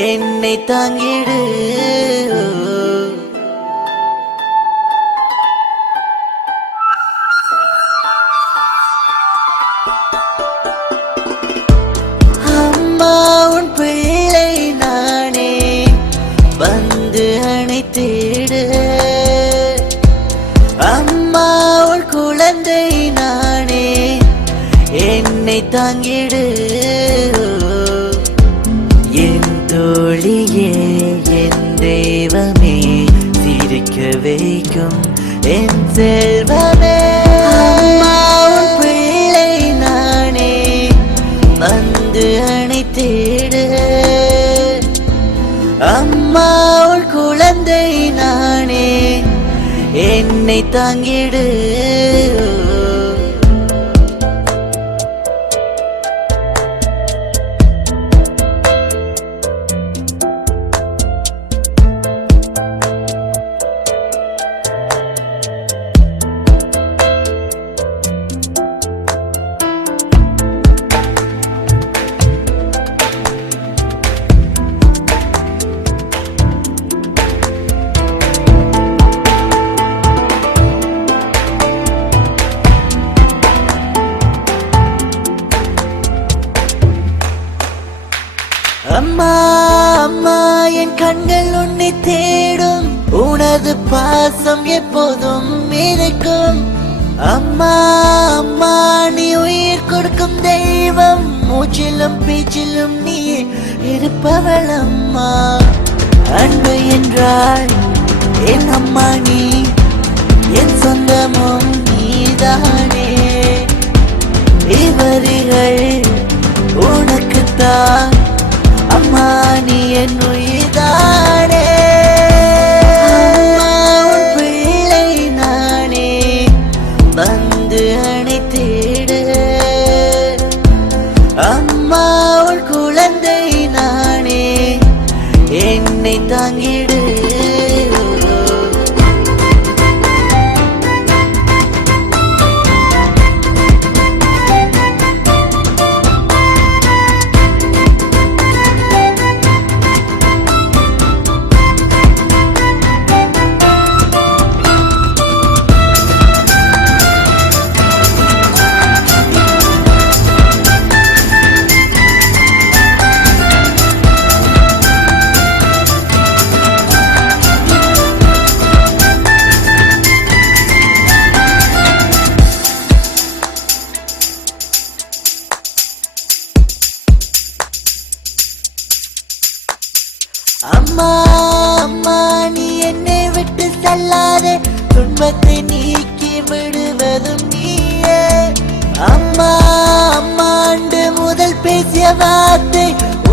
என்னை தாங்கிடு. அம்மா உன் பிள்ளை நானே, வந்து அணைத்திடு. அம்மா உன் குழந்தை நானே, என்னை தாங்கிடு. என் தோழியே, என் தெய்வமே, சிரிக்க வைக்கும் என் செல்வமே. அம்மா உன் பிள்ளை நானே, வந்து அணைத்திடு. அம்மா உன் குழந்தை நானே, என்னை தாங்கிடு. அம்மா அம்மா, என் கண்கள் உன்னை தேடும், உனது பாசம் எப்போதும் இருக்கும். அம்மா அம்மா, நீ உயிர் கொடுக்கும் தெய்வம், மூச்சிலும் பேச்சிலும் நீ இருப்பவள் அம்மா. அன்பு என்றால் என் அம்மா நீ, என் சொந்தமும் நீதானே. இவரிகள் உனக்குத்தான் அம்மா, நீ என் உயிர்தானே. அம்மா உன் பிள்ளை நானே, வந்து அணைத்திடு. அம்மா உன் குழந்தை நானே, என்னை தாங்கிடு. அம்மா அம்மா, நீ என்னை விட்டு செல்லாதே, துன்பத்தை நீக்கி விடுவதும் நீயே. அம்மா அம்மா, அன்று முதல் பேசிய வார்த்தை,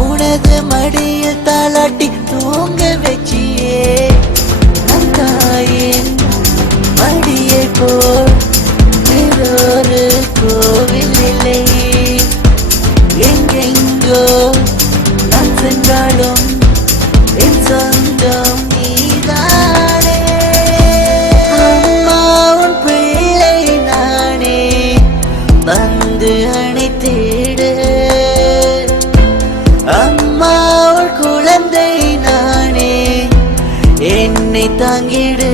உனது மடியில் தாலாட்டி தூங்க வச்சியே. தாயின் மடியை போல் வேறொரு கோவில் இல்லை. எங்கெங்கோ நான் சென்றாலும் என் சொந்தம் நீதானே. அம்மா உன் பிள்ளை நானே, வந்து அணைத்திடு. அம்மா உன் குழந்தை நானே, என்னை தாங்கிடு.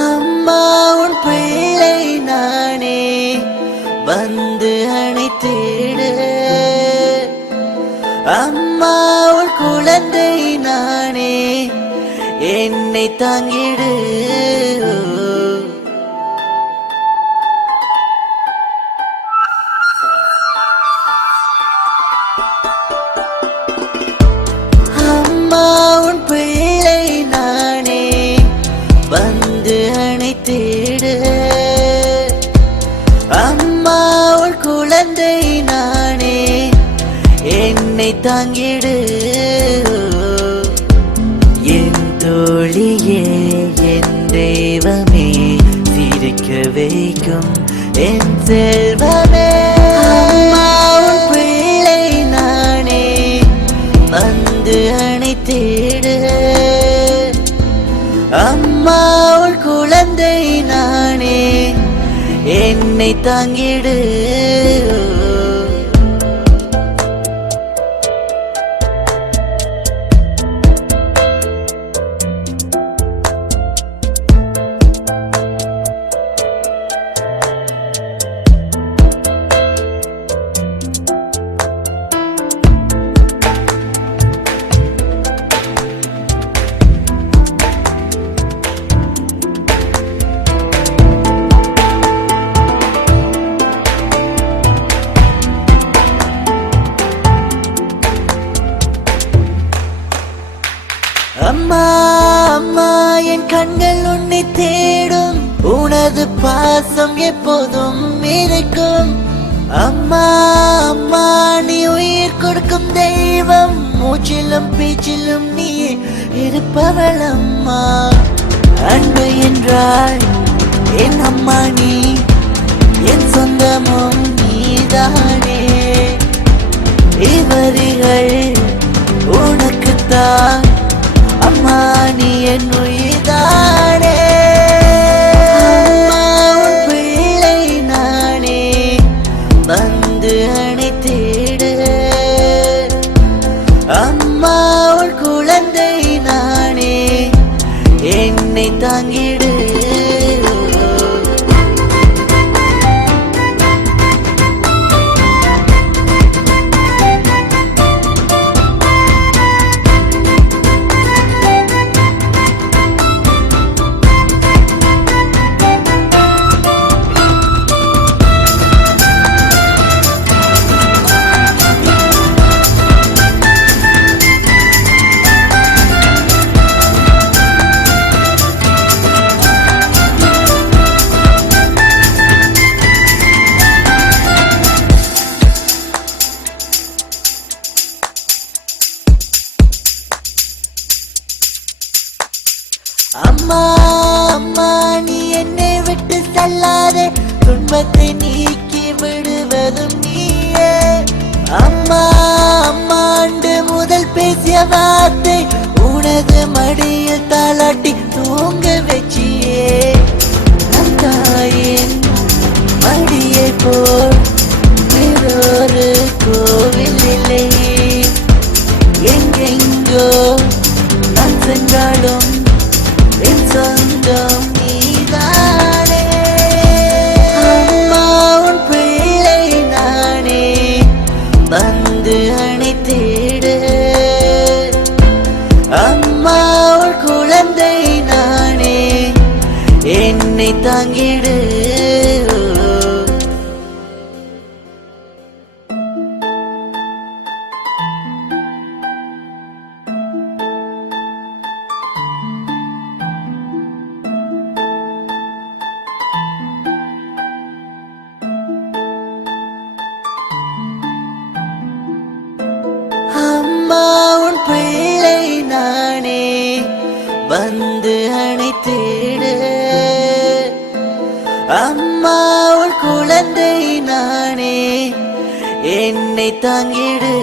அம்மா உன் பிள்ளை நானே, வந்து அணைத்திடு. அம்மா உன் குழந்தை நானே, என்னை தாங்கிடு. அம்மா உன் பிள்ளை நானே, வந்து அணைத்திடு. அம்மா உன் குழந்தை நானே, என்னை தாங்கிடு. என் தோழியே, என் தெய்வமே, சிரிக்க வைக்கும் என் செல்வமே. அம்மா என்னை தாங்கிடு. அம்மா அம்மா என் கண்கள் உன்னை தேடும், உனது பாசம் எப்போதும் இருக்கும். அம்மா அம்மா நீ உயிர் கொடுக்கும் தெய்வம், மூச்சிலும் பேச்சிலும் நீ இருப்பவள் அம்மா. அன்பு என்றால் என் அம்மா நீ, என் சொந்தமும் நீதானே. இவரிகள் உனக்குத்தான் அம்மா, நீ என் உயிர்தானே. அம்மா உன் பிள்ளை நானே, வந்து அணைத்திடு. அம்மா உன் குழந்தை நானே, என்னை தாங்கிடு. அம்மா அம்மா நீ என்னை விட்டு செல்லாதே, துன்பத்தை நீக்கி விடுவதும் நீயே. அம்மா அம்மா அன்று முதல் பேசிய வார்த்தை, உனது மடியில் தாலாட்டி தூங்க வச்சியே. நம் தாயின் மடியை போல் வேறொரு கோவில் இல்லை. எங்கெங்கோ நான் சென்றாலும் என் சொந்தம் நீதானே. அம்மா உன் பிள்ளை நானே, வந்து அணைத்திடு. அம்மா உன் குழந்தை நானே, என்னை தாங்கிடு. அம்மா உன் பிள்ளை நானே, வந்து அணைத்திடு. அம்மா உன் குழந்தை நானே, என்னை தாங்கிடு.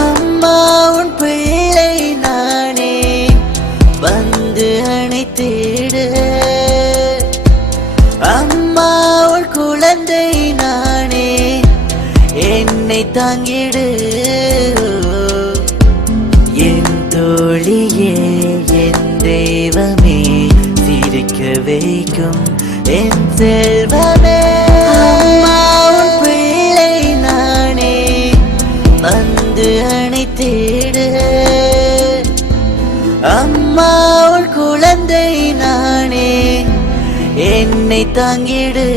அம்மா உன் பிள்ளை நானே, வந்து அணைத்திடு. அம்மா உன் குழந்தை நானே, என்னை தாங்கிடு. என் தோழியே என் தெய்வமே, சிரிக்க வைக்கும் என் செல்வமே. அம்மா உன் பிள்ளை நானே, வந்து அணைத்திடு. அம்மா உன் குழந்தை நானே, என்னை தாங்கிடு.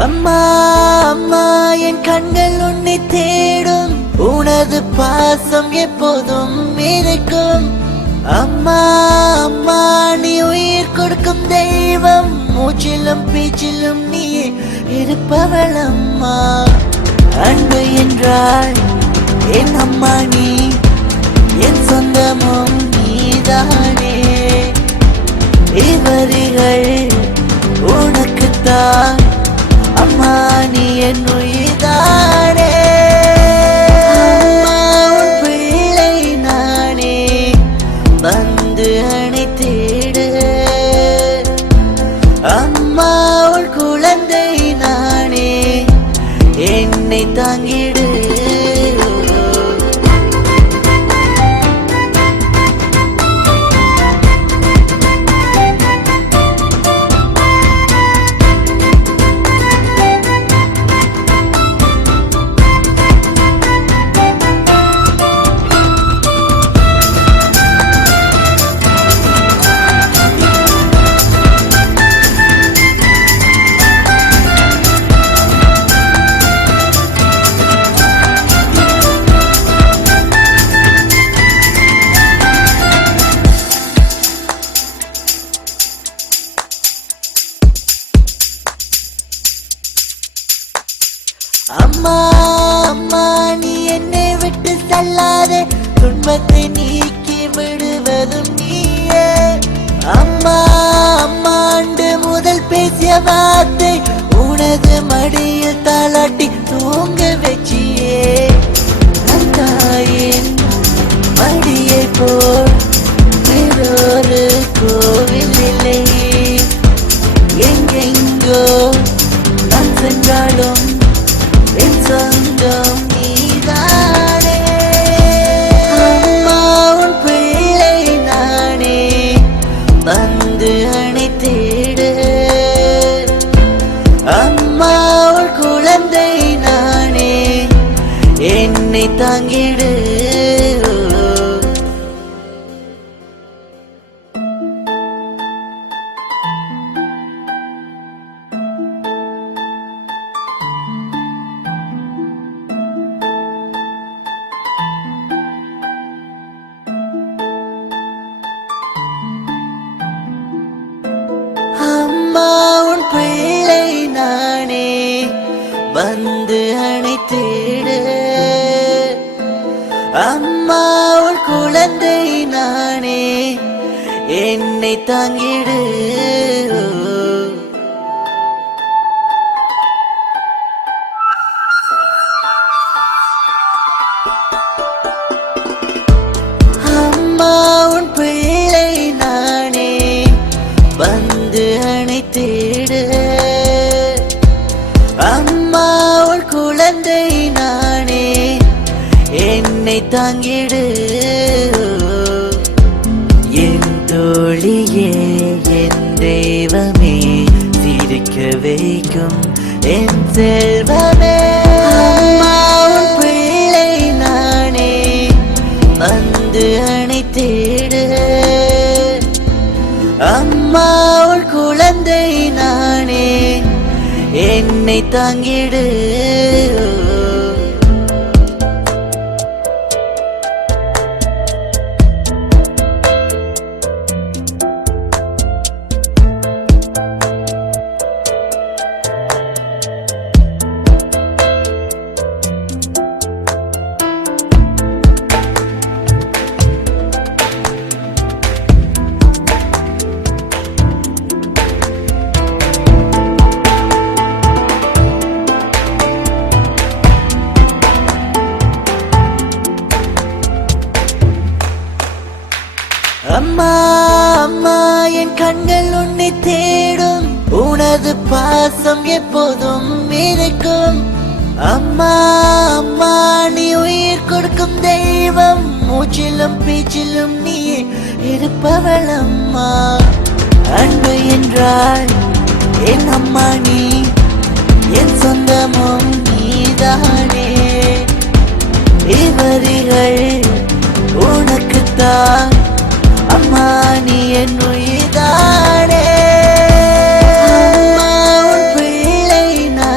அம்மா அம்மா என் கண்கள் உன்னை தேடும், உனது பாசம் எப்போதும் இருக்கும். அம்மா அம்மா நீ உயிர் கொடுக்கும் தெய்வம், மூச்சிலும் பேச்சிலும் நீ இருப்பவள் அம்மா. அன்பு என்றால் என் அம்மா நீ, என் சொந்தமும் நீதானே. இவரிகள் உனக்குத்தான் அம்மா, நீ என் உயிர்தானே. அம்மா உன் பிள்ளை நானே, வந்து அணைத்திடு. அம்மா உன் குழந்தை நானே, என்னை தாங்கிடு. அம்மா அம்மா நீ என்னை விட்டு செல்லாதே, துன்பத்தை நீக்கி விடுவதும் நீயே. அம்மா அம்மா ஆண்டு முதல் பேசிய வார்த்தை, உனது மடியில் தாளாட்டி தூங்க வச்சியே. தாயின் மடியை போல் வேறொரு கோவில் இல்லை. எங்கெங்கோ நான் சென்றாலும் என் சொந்தம் நீதானே. அம்மா உன் பிள்ளை நானே, வந்து அணைத்திடு. அம்மா உன் குழந்தை நானே, என்னை தாங்கிடு. அம்மா உன் பிள்ளை நானே, வந்து அணைத்திடு. அம்மா உன் குழந்தை நானே, என்னை தாங்கிடு. அம்மா உன் பிள்ளை நானே, வந்து அணைத்திடு. அம்மா உன் குழந்தை நானே, என்னை தாங்கிடு. என் தோழியே என் தெய்வமே, சிரிக்க வைக்கும் என் செல்வமே. அம்மா உன் பிள்ளை நானே, வந்து அணைத்திடு. அம்மா உன் குழந்தை நானே, என்னை தாங்கிடு. அம்மா அம்மா என் கண்கள் உன்னை தேடும், உனது பாசம் எப்போதும் இருக்கும். அம்மா அம்மா நீ உயிர் கொடுக்கும் தெய்வம், மூச்சிலும் பேச்சிலும் நீ இருப்பவள் அம்மா. அன்பு என்றால் என் அம்மா நீ, என் சொந்தமும் நீதானே. இவரிகள் உனக்குத்தான் அம்மா, நீ என் உயிர்தானே. அம்மா உன் பிள்ளை நான்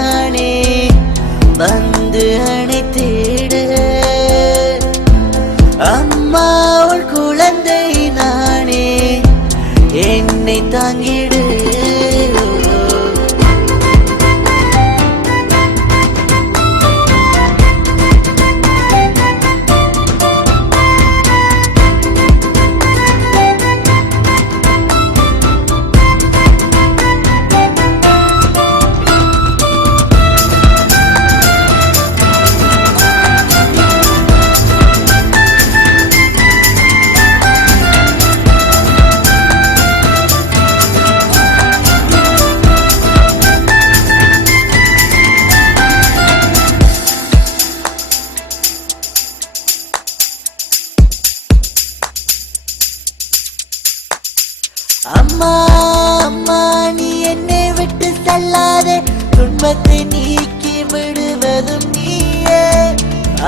செல்லாதே, துன்பத்தை நீக்கி விடுவதும் நீயே.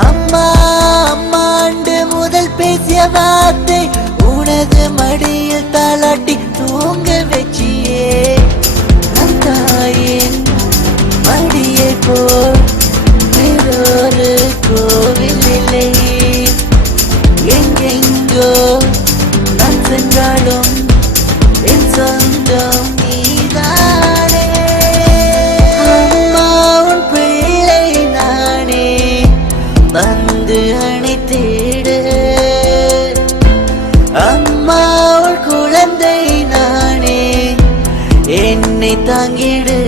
அம்மா அம்மாண்டு முதல் பேசிய வார்த்தை, உனது மடியில் தாலாட்டி தூங்க வச்சியே. நம் தாயின் மடியை போல் வேறொரு கோவில் இல்லை. எங்கெங்கோ நான் சென்றாலும் என் சொந்தம் நீதானே. அம்மா உன் பிள்ளை நானே, வந்து அணைத்திடு. அம்மா உன் குழந்தை நானே, என்னை தாங்கிடு.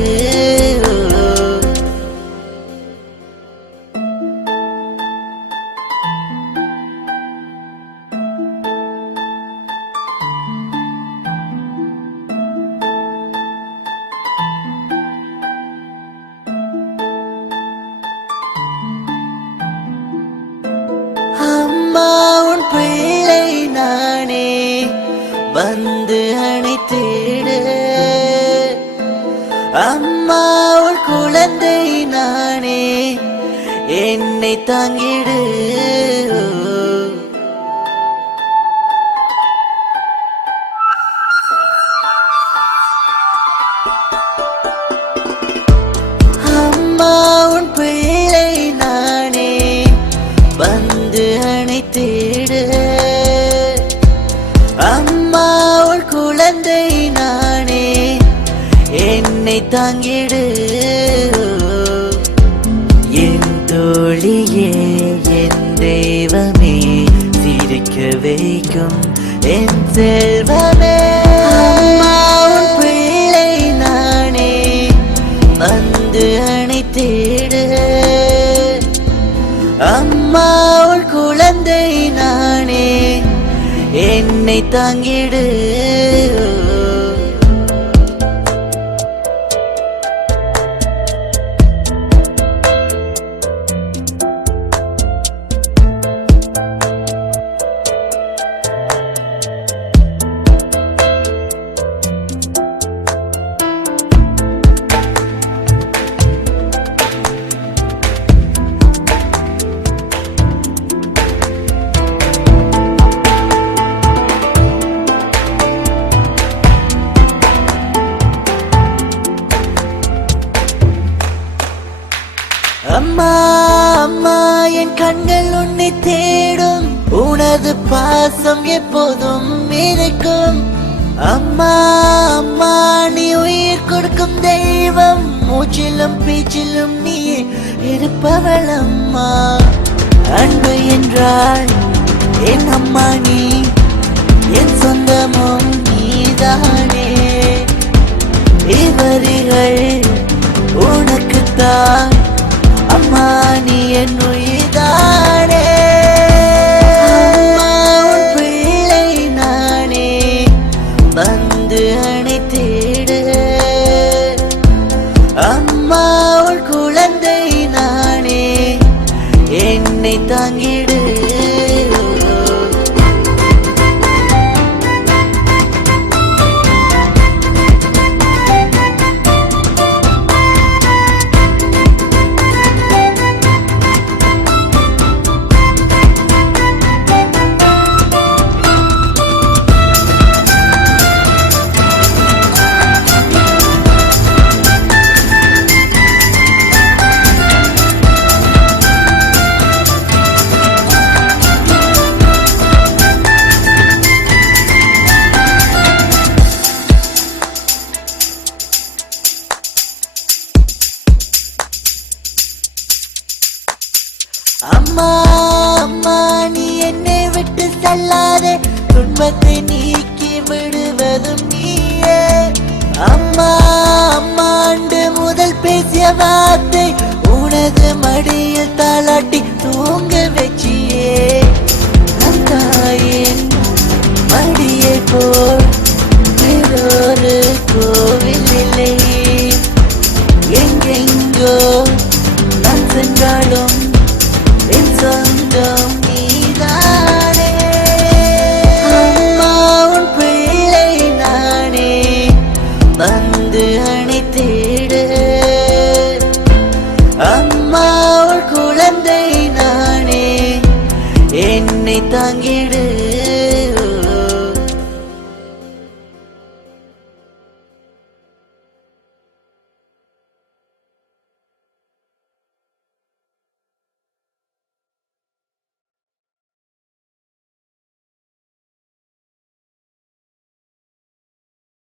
அம்மா உன் பிள்ளை நானே, வந்து அணைத்திடு. அம்மா உன் குழந்தை நானே, என்னை தாங்கிடு. அம்மா உன் பிள்ளை நானே, வந்து அணைத்திடு. அம்மா உன் குழந்தை நானே, என்னை தாங்கிடு. என் தோழியே, என் தெய்வமே, சிரிக்க வைக்கும் என் செல்வமே. அம்மா உன் பிள்ளை நானே, வந்து அணைத்திடு. அம்மா உன் குழந்தை நானே, என்னை தாங்கிடு. அம்மா அம்மா என் கண்கள் உன்னை தேடும், உனது பாசம் எப்போதும் இருக்கும். அம்மா அம்மா நீ உயிர் கொடுக்கும் தெய்வம், மூச்சிலும் பேச்சிலும் நீ இருப்பவள் அம்மா. அன்பு என்றால் என் அம்மா நீ, என் சொந்தமும் நீதானே. இவரிகள் உனக்குத்தான் அம்மா, நீ என் உயிர்தானே. அம்மா உன் பிள்ளை நானே, வந்து அணைத்திடு. அம்மா உன் குழந்தை நானே, என்னை தாங்கிடு. அம்மா அம்மா நீ என்னை விட்டு செல்லாதே, துன்பத்தை நீக்கி விடுவதும் நீயே. அம்மா அம்மாண்டு முதல் பேசிய வார்த்தை,